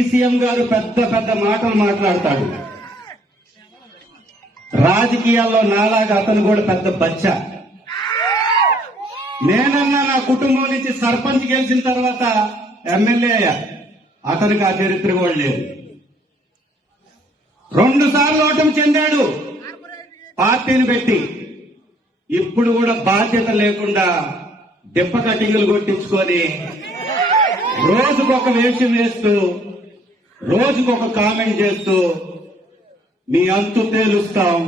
DCM గారు పెద్ద పెద్ద మాటలు మాట్లాడతాడు. రాజకీయాల్లో నాలాగా అతను కూడా పెద్ద బచ్చ. నేనన్నా నా కుటుంబం నుంచి సర్పంచ్ గెలిచిన తర్వాత ఎమ్మెల్యే అయ్యా. అతనికి ఆ చరిత్ర కూడా లేదు. 2 సార్లు ఓటమి చెందాడు పార్టీని పెట్టి. ఇప్పుడు కూడా బాధ్యత లేకుండా దెబ్బ కటింగులు కొట్టించుకొని రోజుకొక వేషం వేస్తూ రోజుకొక కామెంట్ చేస్తూ మీ అంతు తేలుస్తాం,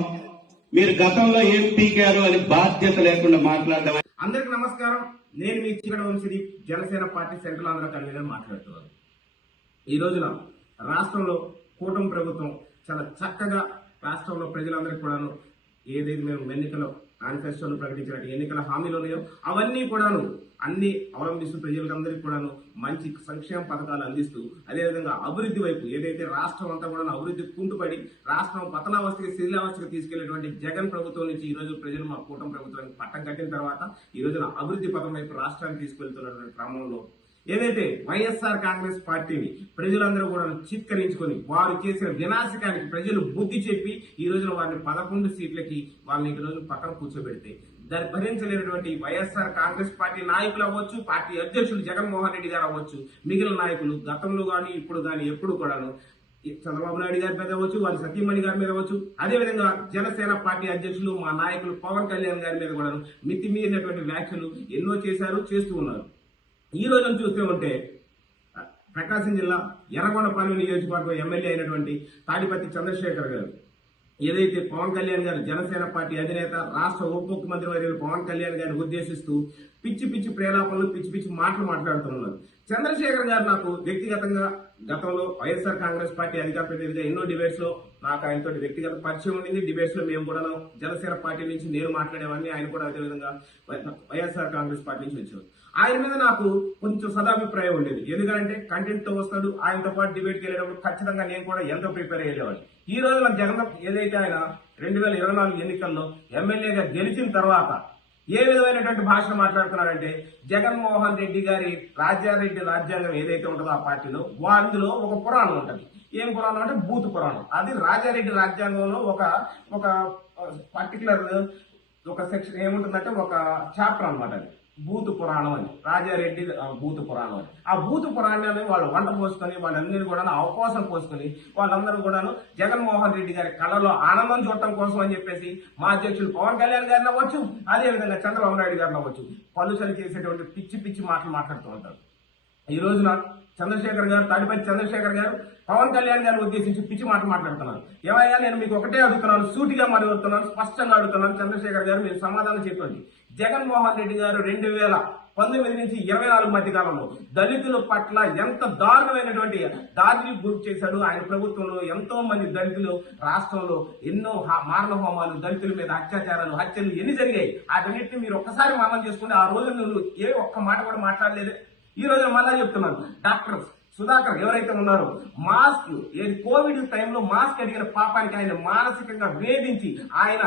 మీరు గతంలో ఏం పీకారు అని బాధ్యత లేకుండా మాట్లాడడం. అందరికి నమస్కారం. నేను మీ Chigada Vamsi, Janasena party central Andhra convener మాట్లాడుతున్నాను. ఈ రోజున రాష్ట్రంలో కూటమి ప్రభుత్వం చాలా చక్కగా రాష్ట్రంలో ప్రజలందరికీ కూడాను ఏదైతే మేము ఎన్నికల మేనిఫెస్టోలు ప్రకటించినట్టు ఎన్నికల హామీలు ఉన్నాయో అవన్నీ కూడాను అన్ని అవలంబిస్తూ ప్రజలందరికీ కూడాను మంచి సంక్షేమ పథకాలు అందిస్తూ అదేవిధంగా అభివృద్ధి వైపు ఏదైతే రాష్ట్రం అంతా కూడా అభివృద్ధి కుంటుపడి రాష్ట్రం పతనావస్థకి శిథిలావస్థకి తీసుకెళ్లేటువంటి జగన్ ప్రభుత్వం నుంచి ఈ రోజు ప్రజలు మా కూటమి ప్రభుత్వానికి పట్టం కట్టిన తర్వాత ఈ రోజున అభివృద్ధి పథం వైపు రాష్ట్రాన్ని తీసుకెళ్తున్నటువంటి క్రమంలో ఏదైతే వైఎస్ఆర్ కాంగ్రెస్ పార్టీని ప్రజలందరూ కూడా చిత్కరించుకొని వారు చేసిన వినాశకానికి ప్రజలు బుద్ధి చెప్పి ఈ రోజున వారిని 11 సీట్లకి వాళ్ళని ఈ రోజు పక్కన కూర్చోబెడితే దాన్ని భరించలేనటువంటి వైఎస్ఆర్ కాంగ్రెస్ పార్టీ నాయకులు అవ్వచ్చు, పార్టీ అధ్యక్షులు జగన్మోహన్ రెడ్డి గారు అవ్వచ్చు, మిగిలిన నాయకులు గతంలో గానీ ఇప్పుడు గానీ ఎప్పుడు కూడాను చంద్రబాబు నాయుడు గారి మీద అవ్వచ్చు, వారి సతీమణి గారి మీద అవ్వచ్చు, అదేవిధంగా జనసేన పార్టీ అధ్యక్షులు మా నాయకులు పవన్ కళ్యాణ్ గారి మీద కూడా మితిమీరినటువంటి వ్యాఖ్యలు ఎన్నో చేశారు, చేస్తూ ఉన్నారు. ఈ రోజును చూస్తూ ఉంటే ప్రకాశం జిల్లా ఎర్రగొండపాలెం నియోజకవర్గం ఎమ్మెల్యే అయినటువంటి తాడిపత్రి చంద్రశేఖర్ గారు ఏదైతే పవన్ కళ్యాణ్ గారు జనసేన పార్టీ అధినేత రాష్ట్ర ఉప ముఖ్యమంత్రి వర్యులు పవన్ కళ్యాణ్ గారిని ఉద్దేశిస్తూ పిచ్చి పిచ్చి ప్రేలాపనలు పిచ్చి పిచ్చి మాటలు మాట్లాడుతున్నారు. చంద్రశేఖర్ గారు నాకు వ్యక్తిగతంగా గతంలో వైఎస్ఆర్ కాంగ్రెస్ పార్టీ అధికార ప్రతినిధిగా ఎన్నో డిబేట్స్ లో నాకు ఆయనతో వ్యక్తిగత పరిచయం ఉండింది. డిబేట్స్ లో మేము కూడా జనసేన పార్టీ నుంచి నేను మాట్లాడేవాడిని, ఆయన కూడా అదేవిధంగా వైఎస్ఆర్ కాంగ్రెస్ పార్టీ నుంచి వచ్చేవారు. ఆయన మీద నాకు కొంచెం సదాభిప్రాయం ఉండేది. ఎందుకంటే కంటెంట్ తో వస్తాడు, ఆయనతో పాటు డిబేట్కి వెళ్ళేటప్పుడు ఖచ్చితంగా నేను కూడా ఎంతో ప్రిపేర్ అయ్యేవాడిని. ఈ రోజు నాకు జగన్ ఏదైతే ఆయన 2024 ఎన్నికల్లో ఎమ్మెల్యేగా గెలిచిన తర్వాత ఏ విధమైనటువంటి భాష మాట్లాడుతున్నారంటే జగన్మోహన్ రెడ్డి గారి రాజారెడ్డి రాజ్యాంగం ఏదైతే ఉంటుందో ఆ పార్టీలో అందులో ఒక పురాణం ఉంటుంది. ఏం పురాణం అంటే బూత్ పురాణం. అది రాజారెడ్డి రాజ్యాంగంలో ఒక పర్టికులర్ ఒక సెక్షన్ ఏముంటుందంటే ఒక చాప్టర్ అనమాట. అది బూత్ పురాణం అని, రాజారెడ్డి బూత్ పురాణం అని. ఆ బూత్ పురాణాన్ని వాళ్ళు వంట పోసుకొని వాళ్ళందరినీ కూడా అవకాశం పోసుకొని వాళ్ళందరూ కూడా జగన్మోహన్ రెడ్డి గారి కళలో ఆనందం చూడటం కోసం అని చెప్పేసి మా అధ్యక్షులు పవన్ కళ్యాణ్ గారిని అవ్వచ్చు, అదేవిధంగా చంద్రబాబు నాయుడు గారిని అవ్వచ్చు, పలుసరి చేసేటువంటి పిచ్చి పిచ్చి మాటలు మాట్లాడుతూ ఉంటారు. ఈ రోజున చంద్రశేఖర్ గారు, తాడిపత్రి చంద్రశేఖర్ గారు పవన్ కళ్యాణ్ గారిని ఉద్దేశించి పిచ్చి మాటలు మాట్లాడుతున్నారు. ఏమయ్యా, నేను మీకు ఒకటే అడుగుతున్నాను, సూటిగా మరి అడుగుతున్నాను, స్పష్టంగా అడుగుతున్నాను. చంద్రశేఖర్ గారు మీరు సమాధానం చెప్పండి. జగన్మోహన్ రెడ్డి గారు 2019 నుంచి 24 మధ్య కాలంలో దళితుల పట్ల ఎంత దారుణమైనటువంటి దాడికి గురి చేశాడు. ఆయన ప్రభుత్వంలో ఎంతో మంది దళితులు రాష్ట్రంలో ఎన్నో మారణ హోమాలు, దళితుల మీద అత్యాచారాలు, హత్యలు ఎన్ని జరిగాయి వాటన్నిటిని మీరు ఒక్కసారి మననం చేసుకుంటే ఆ రోజు నువ్వు ఏ ఒక్క మాట కూడా మాట్లాడలేదు. ఈ రోజున మళ్ళా చెప్తున్నాను, డాక్టర్ సుధాకర్ ఎవరైతే ఉన్నారో మాస్క్ కోవిడ్ టైంలో మాస్క్ అడిగిన పాపానికి ఆయన మానసికంగా వేధించి ఆయన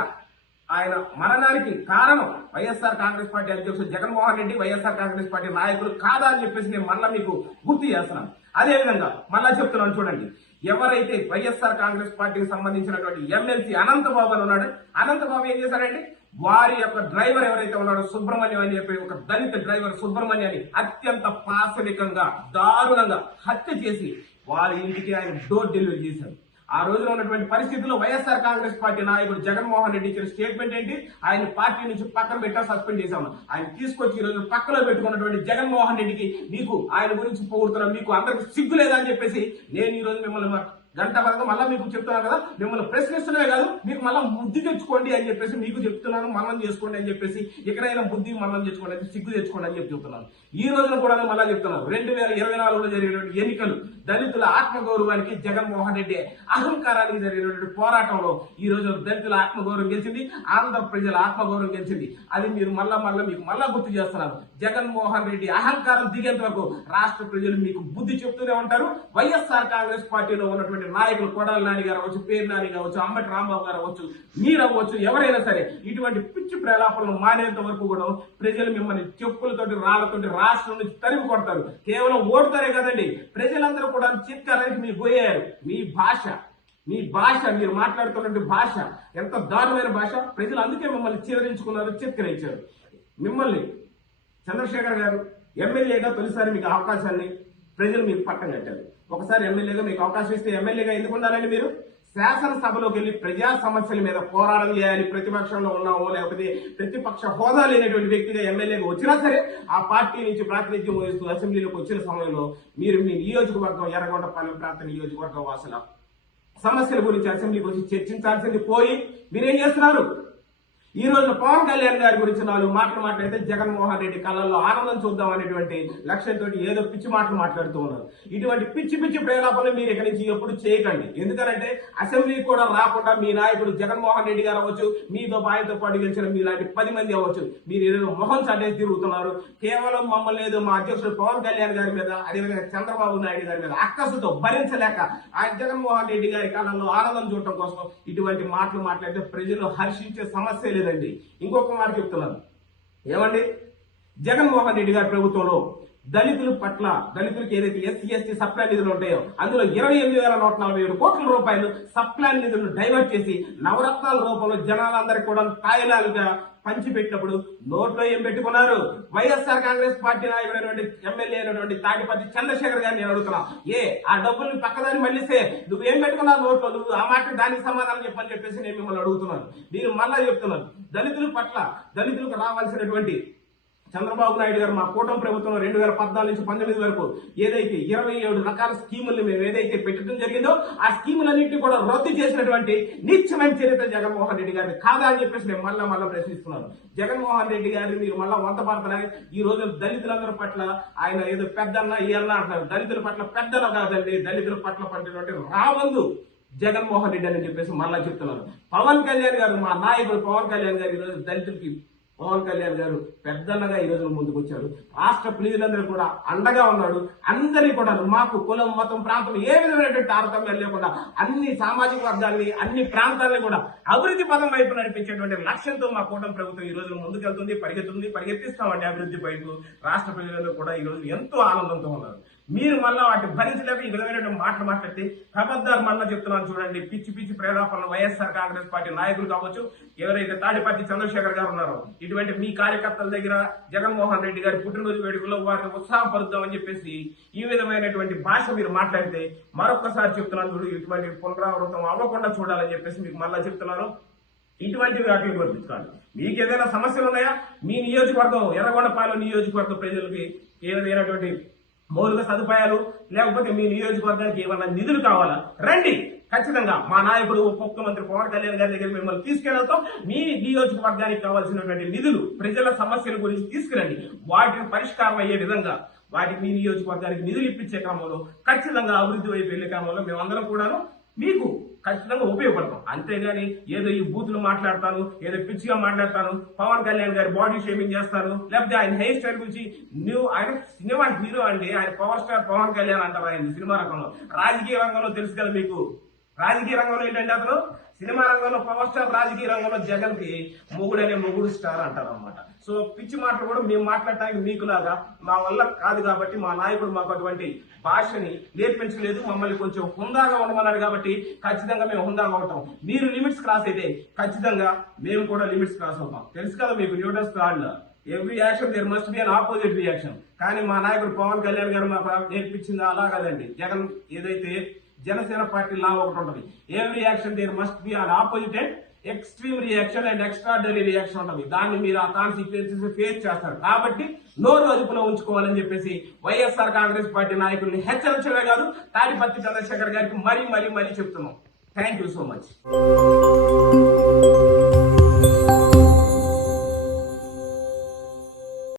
మరణానికి కారణం వైఎస్ఆర్ కాంగ్రెస్ పార్టీ అధ్యక్షుడు జగన్మోహన్ రెడ్డి, వైఎస్ఆర్ కాంగ్రెస్ పార్టీ నాయకులు కాదా అని చెప్పేసి నేను మళ్ళా మీకు గుర్తు చేస్తున్నాను. అదేవిధంగా మళ్ళా చెప్తున్నాను చూడండి, ఎవరైతే వైఎస్ఆర్ కాంగ్రెస్ పార్టీకి సంబంధించినటువంటి ఎమ్మెల్సీ అనంతబాబు అని ఉన్నాడు, అనంతబాబు ఏం చేశాడండి, వారి యొక్క డ్రైవర్ ఎవరైతే ఉన్నాడో సుబ్రహ్మణ్యం అని చెప్పి ఒక దళిత డ్రైవర్ సుబ్రహ్మణ్యాన్ని అత్యంత పాశవికంగా దారుణంగా హత్య చేసి వారి ఇంటికి ఆయన డోర్ డెలివరీ చేశారు. ఆ రోజున ఉన్నటువంటి పరిస్థితుల్లో వైఎస్ఆర్ కాంగ్రెస్ పార్టీ నాయకుడు జగన్మోహన్ రెడ్డి ఇచ్చిన స్టేట్మెంట్ ఏంటి, ఆయన పార్టీ నుంచి పక్కన పెట్టా సస్పెండ్ చేశాము. ఆయన తీసుకొచ్చి ఈ రోజు పక్కలో పెట్టుకున్నటువంటి జగన్మోహన్ రెడ్డికి మీకు ఆయన గురించి పొగుడుతున్నాం, మీకు అందరికి సిగ్గు లేదా అని చెప్పేసి నేను ఈ రోజు మిమ్మల్ని గంట పరంగా మళ్ళీ మీకు చెప్తున్నాను కదా, మిమ్మల్ని ప్రశ్నిస్తున్నాయి కాదు, మీకు మళ్ళీ బుద్ధి తెచ్చుకోండి అని చెప్పేసి మీకు చెప్తున్నాను, మరణం చేసుకోండి అని చెప్పేసి, ఎక్కడైనా బుద్ధి మరణం తెచ్చుకోండి అని సిగ్గు తెచ్చుకోండి అని చెప్పి చెప్తున్నాను. ఈ రోజున కూడా మళ్ళీ చెప్తున్నాను, 2024లో జరిగినటువంటి ఎన్నికలు దళితుల ఆత్మగౌరవానికి జగన్మోహన్ రెడ్డి అహంకారానికి జరిగినటువంటి పోరాటంలో ఈ రోజు దళితుల ఆత్మగౌరవం గెలిచింది, ఆంధ్ర ప్రజల ఆత్మగౌరవం గెలిచింది. అది మీరు మీకు మళ్ళా గుర్తు చేస్తున్నారు. జగన్మోహన్ రెడ్డి అహంకారం దిగేంత వరకు రాష్ట్ర ప్రజలు మీకు బుద్ధి చెప్తూనే ఉంటారు. వైఎస్ఆర్ కాంగ్రెస్ పార్టీలో ఉన్నటువంటి నాయకులు కొడాలి నాని గారు అవ్వచ్చు, పేరు నాని కావచ్చు, అంబటి రాంబాబు గారు అవ్వచ్చు, మీరవ్వచ్చు, ఎవరైనా సరే ఇటువంటి పిచ్చి ప్రలాపనలు మానేంత వరకు కూడా ప్రజలు మిమ్మల్ని చెప్పులతోటి రాళ్లతోటి రాష్ట్రం నుంచి తరిమి కొడతారు. కేవలం ఓటుతారే కదండి, ప్రజలందరూ కూడా చిత్కారానికి మీరు పోయారు. మీ భాష మీరు మాట్లాడుతున్న భాష ఎంత దారుణమైన భాష. ప్రజలు అందుకే మిమ్మల్ని చీదరించుకున్నారు, చిత్కరించారు. మిమ్మల్ని చంద్రశేఖర్ గారు ఎమ్మెల్యేగా తొలిసారి మీకు అవకాశాన్ని ప్రజలు మీకు పట్టం కట్టారు. ఒకసారి ఎమ్మెల్యేగా మీకు అవకాశం ఇస్తే ఎమ్మెల్యేగా ఎందుకు ఉండాలండి? మీరు శాసనసభలోకి వెళ్లి ప్రజా సమస్యల మీద పోరాటం చేయాలి. ప్రతిపక్షంలో ఉన్నామో లేకపోతే ప్రతిపక్ష హోదా లేనటువంటి వ్యక్తిగా ఎమ్మెల్యేగా వచ్చినా సరే ఆ పార్టీ నుంచి ప్రాతినిధ్యం వహిస్తూ అసెంబ్లీలోకి వచ్చిన సమయంలో మీరు మీ నియోజకవర్గం ఎర్రగొండపాలెం ప్రాంత నియోజకవర్గం వాసుల సమస్యల గురించి అసెంబ్లీకి వచ్చి చర్చించాల్సింది పోయి మీరేం చేస్తున్నారు? ఈ రోజు పవన్ కళ్యాణ్ గారి గురించి 4 మాటలు మాట్లాడితే జగన్మోహన్ రెడ్డి కళ్ళల్లో ఆనందం చూద్దాం అనేటువంటి లక్ష్యంతో ఏదో పిచ్చి మాటలు మాట్లాడుతూ ఉన్నారు. ఇటువంటి పిచ్చి పిచ్చి ప్రేరేపణలు మీరు ఇక్కడి నుంచి ఎప్పుడు చేయకండి. ఎందుకంటే అసెంబ్లీ కూడా రాకుండా మీ నాయకుడు జగన్మోహన్ రెడ్డి గారు అవ్వచ్చు, మీతో ఆయనతో పాటు గెలిచిన మీలాంటి 10 మంది అవ్వచ్చు, మీరు ఏదో మొహం చట్టేసి తిరుగుతున్నారు. కేవలం మమ్మల్ని ఏదో మా అధ్యక్షుడు పవన్ కళ్యాణ్ గారి మీద, అదేవిధంగా చంద్రబాబు నాయుడు గారి మీద అక్కసుతో భరించలేక ఆయన జగన్మోహన్ రెడ్డి గారి కళ్ళల్లో ఆనందం చూడటం కోసం ఇటువంటి మాటలు మాట్లాడితే ప్రజలు హర్షించే సమస్య లేదండి. ఇంకొక మాట చెప్తున్నాను, ఏమండి, జగన్మోహన్ రెడ్డి గారి ప్రభుత్వంలో దళితులకు ఏదైతే ఎస్సీ సప్లాన్ నిధులు ఉంటాయో అందులో 28,147 కోట్ల రూపాయలు సప్లాన్ నిధులను డైవర్ట్ చేసి నవరత్నాల రూపంలో జనాలందరికీ కూడా తాయిలాలుగా పంచిపెట్టినప్పుడు నోట్లో ఏం పెట్టుకున్నారు? వైఎస్ఆర్ కాంగ్రెస్ పార్టీ నాయకుడైనటువంటి ఎమ్మెల్యే అయినటువంటి తాటిపత్తి చంద్రశేఖర్ గారిని నేను అడుగుతున్నా, ఆ డబ్బుల్ని పక్కదాన్ని మళ్ళీస్తే నువ్వేం పెట్టుకున్నావు నోట్లో? నువ్వు ఆ మాట దానికి సమాధానం చెప్పని చెప్పేసి నేను మిమ్మల్ని అడుగుతున్నాను. మీరు మళ్ళా చెప్తున్నాను, దళితులకు రావాల్సినటువంటి చంద్రబాబు నాయుడు గారు మా కూటమి ప్రభుత్వం 2014 నుంచి 19 వరకు ఏదైతే 27 రకాల స్కీములు మేము ఏదైతే పెట్టడం జరిగిందో ఆ స్కీములన్నింటినీ కూడా రద్దు చేసినటువంటి నీచమైన చరిత్ర జగన్మోహన్ రెడ్డి గారిని కాదా అని చెప్పేసి నేను మళ్ళా ప్రశ్నిస్తున్నాను. జగన్మోహన్ రెడ్డి గారిని మీరు మళ్ళా వంత పడుతున్నాయి. ఈ రోజు దళితులందరి పట్ల ఆయన ఏదో పెద్దన్న ఈ అన్న అంటున్నారు. దళితుల పట్ల పెద్దన కాదండి, దళితుల పట్ల పట్టినటువంటి రావందు జగన్మోహన్ రెడ్డి అని చెప్పేసి మళ్ళా చెప్తున్నాను. పవన్ కళ్యాణ్ గారు, మా నాయకుడు పవన్ కళ్యాణ్ గారు ఈరోజు దళితులకి పవన్ కళ్యాణ్ గారు పెద్దన్నగా ఈ రోజు ముందుకు వచ్చారు. రాష్ట్ర ప్రజలందరూ కూడా అండగా ఉన్నాడు. అందరినీ కూడా మాకు కులం, మతం, ప్రాంతం ఏ విధమైనటువంటి తారతమ్యాలు లేకుండా అన్ని సామాజిక వర్గాల్ని, అన్ని ప్రాంతాలని కూడా అభివృద్ధి పదం వైపు నడిపించేటువంటి లక్ష్యంతో మా కూటమి ప్రభుత్వం ఈ రోజు ముందుకెళ్తుంది, పరిగెత్తిస్తామండి అభివృద్ధి వైపు. రాష్ట్ర ప్రజలందరూ కూడా ఈ రోజు ఎంతో ఆనందంతో ఉన్నారు. మీరు మళ్ళా వాటి భరించలేక ఈ విధమైనటువంటి మాటలు మాట్లాడితే ఖబర్దార్ మళ్ళా చెప్తున్నాను చూడండి. పిచ్చి పిచ్చి ప్రేరేపణలు వైఎస్ఆర్ కాంగ్రెస్ పార్టీ నాయకులు కావచ్చు, ఎవరైతే తాడిపత్రి చంద్రశేఖర్ గారు ఉన్నారో ఇటువంటి మీ కార్యకర్తల దగ్గర జగన్మోహన్ రెడ్డి గారి పుట్టినరోజు వేడుకలో వారిని ఉత్సాహపరుద్దామని చెప్పేసి ఈ విధమైనటువంటి భాష మీరు మాట్లాడితే మరొకసారి చెప్తున్నాను చూడు, ఇటువంటి పునరావృతం అవ్వకుండా చూడాలని చెప్పేసి మీకు మళ్ళా చెప్తున్నాను. ఇటువంటి వాటిని వర్తించాలి. మీకు ఏదైనా సమస్యలు ఉన్నాయా? మీ నియోజకవర్గం ఎర్రగొండపాలెం నియోజకవర్గ ప్రజలకి ఏదైనటువంటి మౌలిక సదుపాయాలు లేకపోతే మీ నియోజకవర్గానికి ఏమన్నా నిధులు కావాలా? రండి, ఖచ్చితంగా మా నాయకుడు ఉప ముఖ్యమంత్రి పవన్ కళ్యాణ్ గారి దగ్గర మిమ్మల్ని తీసుకెళ్తాం. మీ నియోజకవర్గానికి కావాల్సినటువంటి నిధులు, ప్రజల సమస్యల గురించి తీసుకురండి. వాటిని పరిష్కారం అయ్యే విధంగా వాటికి మీ నియోజకవర్గానికి నిధులు ఇప్పించే క్రమంలో ఖచ్చితంగా అభివృద్ధి వైపు వెళ్లే క్రమంలో మేమందరం కూడాను మీకు ఖచ్చితంగా ఉపయోగపడతాం. అంతేగాని ఏదో ఈ బూతులు మాట్లాడతాను, ఏదో పిచ్చిగా మాట్లాడతాను, పవన్ కళ్యాణ్ గారి బాడీ షేమింగ్ చేస్తాను, లేకపోతే ఆయన హెయిర్ స్టైల్ గురించి ఆయన సినిమా హీరో అండి, ఆయన పవర్ స్టార్ పవన్ కళ్యాణ్ అంటారు. ఆయన సినిమా రంగంలో, రాజకీయ రంగంలో తెలుసు కదా మీకు. రాజకీయ రంగంలో ఏంటంటే అతను సినిమా రంగంలో పవర్ స్టార్, రాజకీయ రంగంలో జగన్ కి మొగుడు స్టార్ అంటారు అనమాట. సో పిచ్చి మాటలు కూడా మేము మాట్లాడటానికి మీకులాగా మా వల్ల కాదు కాబట్టి మా నాయకుడు మాకు అటువంటి భాషని నేర్పించలేదు. మమ్మల్ని కొంచెం హుందాగా ఉండమన్నారు కాబట్టి ఖచ్చితంగా మేము హుందాగా ఉంటాం. మీరు లిమిట్స్ క్రాస్ అయితే ఖచ్చితంగా మేము కూడా లిమిట్స్ క్రాస్ అవుతాం. తెలుసు కదా మీకు Newton's law, every action there must be an opposite reaction. కానీ మా నాయకుడు పవన్ కళ్యాణ్ గారు మాకు నేర్పించింది అలా కాదండి. జగన్ ఏదైతే జనసేన పార్టీ లా ఒకటి ఉంటుంది, every action there must be an opposite and extreme reaction and extraordinary reaction ఉంటుంది. దాన్ని మీరు ఆ కాన్సిక్వెన్సెస్ ఫేస్ చేస్తారు. కాబట్టి నోరు అదుపులో ఉంచుకోవాలని చెప్పేసి వైఎస్ఆర్ కాంగ్రెస్ పార్టీ నాయకుల్ని హెచ్చరించడమే కాదు, తాడిపత్రి చంద్రశేఖర్ గారికి మరీ చెప్తున్నాం. Thank you so much.